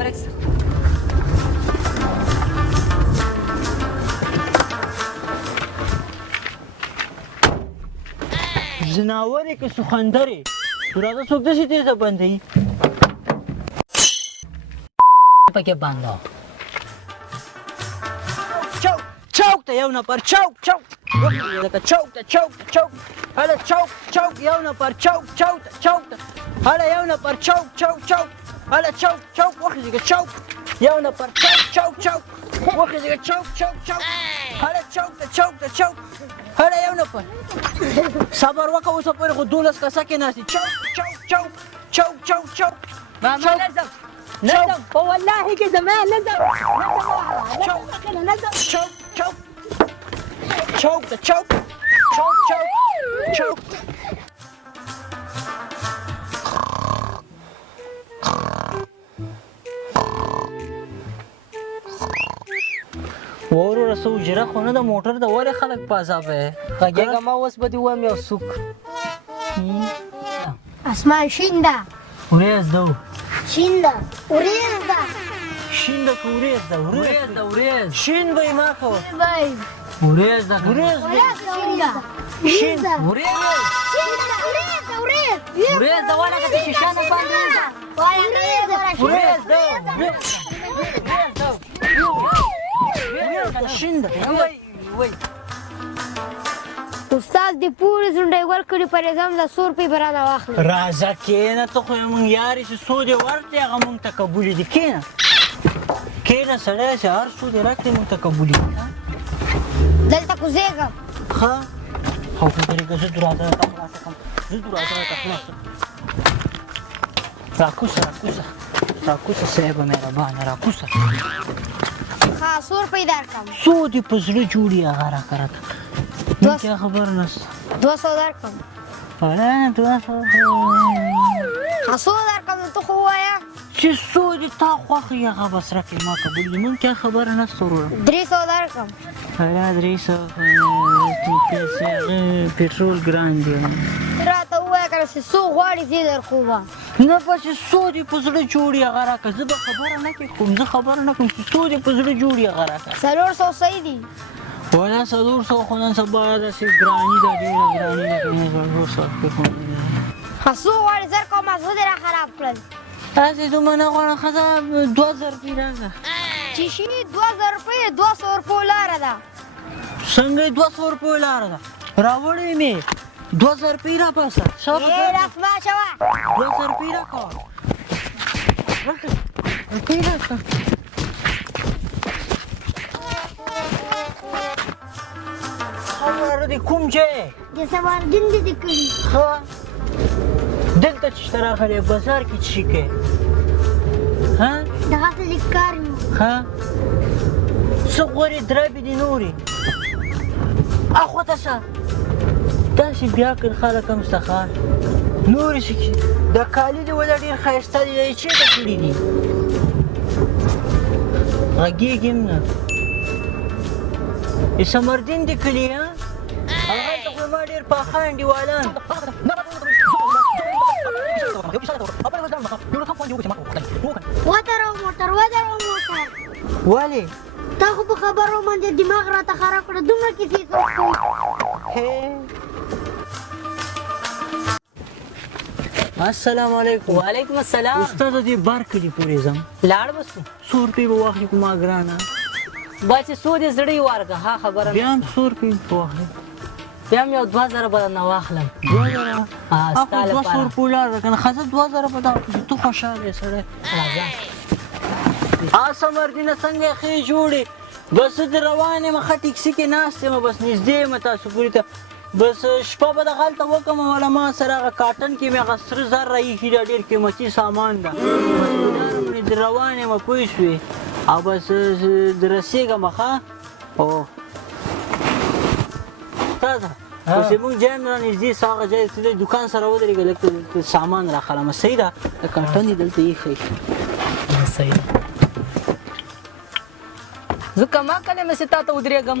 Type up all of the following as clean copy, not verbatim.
برعکس زناورې که سخندرې راځه څوک داسې تیزه بندوي پکې باندې چوک چوک ته یو نفر چوک چوک لکه چوک ته چوک ته چوک هله چوک چوک یو نفر چوک چوک ته چوک ته هله یو نفر چوک چوک چوک هله چوک چوک وخېږه چوک یو نفر چوک چوک چوک وخېږه چوک چوک چوک هله چوک ته چوک ته چوک هله یو نفر صبر وکړه اوسه پورې خو 12 کسه کې ناستي چوک چوک چوک چوک چوک چوک ماما لازم لازم والله کې زما لازم چوک چوک چوک چوک ته چوک چوک چوک چوک وروره څه اجره خو نه د موټر د ولې خلک په عذاب یې غږېږه ما اوس به دې ووایم یو څوک اسمان شین ده ورېځ ده شین ده وریځ ده شین ده که ورېځ ده ورېځ ده ورېځ شین به یې ما کوه بای ورېځ ده ورېځ ده شین ده ورېځ شین ده وریځ ده وریځ ورېځ ده والا که د شیشانو باندې ده ورېځ ده شین ده وای استاد دې پورې څنډه ول کړي پر نظام د 100 روپۍ برانه واخلي راځه کېنه ته خو مونږ یارې چې څو دې ورکړې هغه مونږ ته قبولې دي کېنه کېنه سړی چې هر څو دې راکړې مونږ ته قبولې دي دلته کوزېږم ښه خو درېږه زه دروازه راته خلاصه کړم زه دروازه راته خلاصه راکوسه راکوسه راکوسه صاحبه مهربانه راکوسه ها 100 روپۍ درکړم څو دې په زړه جوړي هغه راکړه راته مونږ کیا خبر نشته 200 درکړم نه 200 ها 100 درکړم ته خو ووایه چې څو دې تا خوښ وي هغه بس راکړې ما قبول دي مونږ کیا خبره نشته وروره 300 درکړم پټرول ګران دی راته ووایه که نه چې څو غواړې زه درکومه نه بس څو دې په زړه جوړي هغه راکړه زه به خبره نه کوم زه خبره نه کوم چې څو دې په زړه جوړي هغه راکړه 400 صحیح دي ولا 400 خو نن سبا داسې ګراني ده ډېره ګراني ده 400 ها څو غواړې زر کومه زه دې را خراب کړل تاسې دومره نه غواړم ښځه 2000 روپۍ راکړه چې شي 2000 روپۍ 200 روپۍ لاره ده څنګه 200 روپۍ لاره ده راوړې مې 2000 روپۍ راباسه لاس مه اچوه 2000 روپۍ راکړه روپۍ راکړه خبره دې کوم ځای د سوارګین دې دې کړي ښه دلته چې ته راغلی بازار کې څه شي کوې ها دغسې د کار یم ها څه غورې درابې دي نورې اخواته شه داسې بیا کړ خلک هم شته ښه نورې څه دا کالي دې ولا ډېر ښایسته دي دا یې چېرته کړي دي غږېږي هم نه د سمردین دې کلي ها هغلته خو ما ډېر پاخه انډیوالان ودرو موټر ودرو موټر ولې تا خو په خبرو باندې دماغ راته خراب کړه دومره کیسې څوک کوي السلام علیکم وعلیکم السلام استاد دې بار کلي پورې ځم لاړ بسو 100 روپۍ به واخلي خو ما ګرانه بچې څو دې زړه یې ورکړه ها خبره بیا هم 100 روپۍ به واخلي بیا هم یو 2000 به نه واخلم 2000 ستا لپاره 200 روپۍ لاره ده که نه ښځه 2000 به دا ته خوشحاله یې سړی راځه سمردینه څنګه یې ښې جوړې بس زه د روان یم ښه ټکسي کې ناست یم بس نږدې یم تاسو پورې ته بس شپه به دغلته وکړم ولا ما سره هغه کاټن کې مې هغه سره زر راایښي دا ډېر قیمتي سامان ده د روان یم پوه شوې او بس د رسېږم ښه او استاده اوس موږ جایم را نږدې سو هغه ځای ته دوکان سره ودرېږه لږ سامان راخلمه صحیح ده د کاټن یې دلته ایښی صحیح زه کما کله مې ستا ته ودرېږم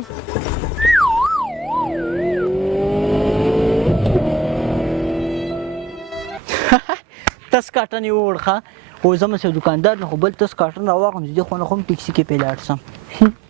ته تس کاټن یې ووړ ښه خو زه مې دکاندار نه خو بل تس کاټن راواخلم چې دې خو نه خو هم ټیکسي کې پې لاړ سم